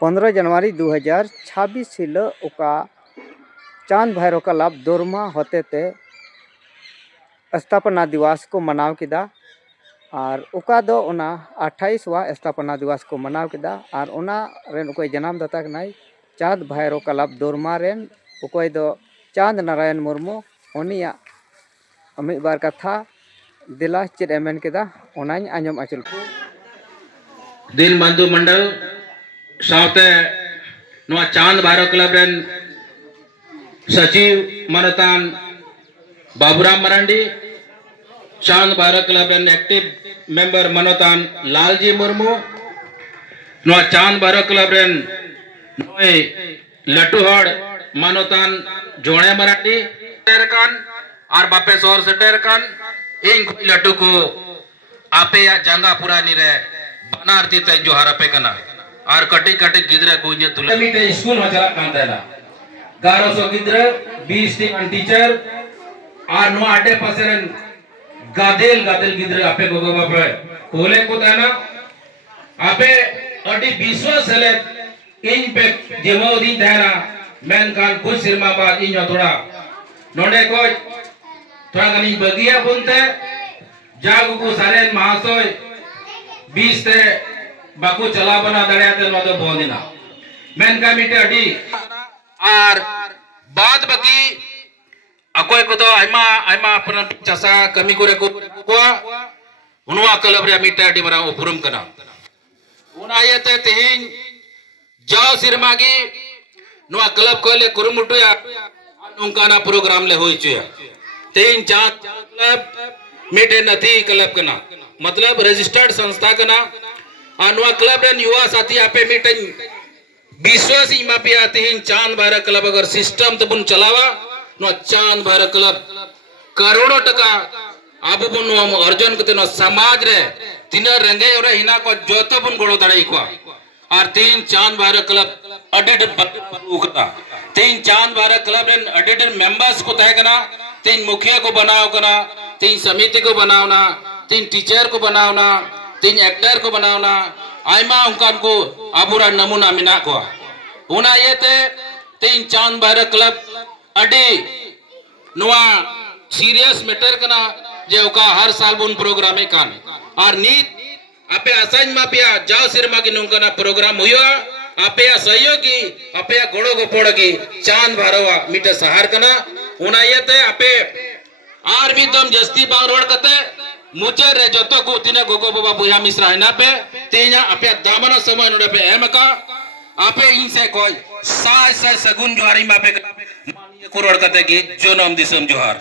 15 जनवरी 2026 हिलोग उका चांद भैरव क्लब दोरमा होते स्थापना दिवस को मनाव किदा और उका दो उना 28वां स्थापना दिवस को मनाव किदा और उना रेन उकोय जन्म दाता कनाय चांद भैरव क्लब दोरमा रेन उकोय दो चांद नारायण मुर्मू उनिया मिद बार कथा दिला चेद एमेन किदा उनाኝ आंजम आचुल दिन बंधु मंडल सावते नवा चांद भैरव क्लब रेन सचिव मनतान बाबूराम मरांडी चांद भैरव क्लब रेन एक्टिव मेंबर मनतान लालजी मुर्मू नवा चांद भैरव क्लब रेन नोय लट्टू हड़ मनतान जोड़े मरांडी टेरकान और बापे सोर से टेरकान इन लट्टू को आपे या जंगा पूरा निरे बनार ती ते जोहार पे कना और कटी कटी गिदरे को जे तुले मीटे स्कूल में चला कांता है ना 1100 गिदरे 20 टीचर और नो आटे पसरन गादेल गादेल गिदरे आपे को बापे कोले को ताना आपे अडी विश्वास हले इन पे जेमो दिन थाना मैन कान कुछ सिरमा बाद इन थोड़ा नोडे को थोड़ा गनी बगिया बोलते जागु को सारे महासोय 20 ते बाकू चला बना दड़ियाते नो दो बोंदिना मेन का मिटे अडी और बाद बाकी अकोय को तो आइमा आइमा अपन चसा कमी करे को उनवा क्लब रे मिटे अडी मरा उपरुम कना उनायते तेहिन जाओ सिरमागी नुआ क्लब को ले कुरुमुटु या उनकाना प्रोग्राम ले होई चुया तेहिन चांद क्लब मिटे नथी क्लब कना मतलब रजिस्टर्ड संस्था कना अनुआ क्लब रेन युवा साथी आपे मीटिंग विश्वास इमा पे आते हैं चांद भैरव क्लब अगर सिस्टम तो बुन चलावा नो चांद भैरव क्लब करोड़ों टका आबु बुन नो अर्जुन कते नो समाज रे तीन रंगे और हिना को जोतो बुन गोड़ो दड़ाई को और तीन चांद भैरव क्लब एडिट उकता तीन चांद Bhairav club rain edit members को तय करना तीन मुखिया को बनाओ करना तीन समिति को बनावना तीन टीचर को बनावना तीन एक्टर को बनावना आइमा उनकान को आबुरा नमूना मिना को उना ये ते तीन चांद भैरव क्लब अडी नुआ सीरियस मैटर कना जे उका हर साल बुन प्रोग्राम कान और नीत आपे असाइन मापिया जाओ सिरमा की नुकना प्रोग्राम हुआ आपे सहयोगी आपे गोड़ो गोपोड़गी चांद भैरव मिटे सहार कना उना ये ते आपे आर भी दम जस्ती बांग रोड कते मुचे रे जतो को तिने गोगो बाबा बुया मिश्रा है ना पे तेजा आपे दामना समय नोडे पे एमका आपे इनसे कोई साय साय सगुन जोहारी मापे मानिए कुरोड़ कते की जोनम दिसम जोहार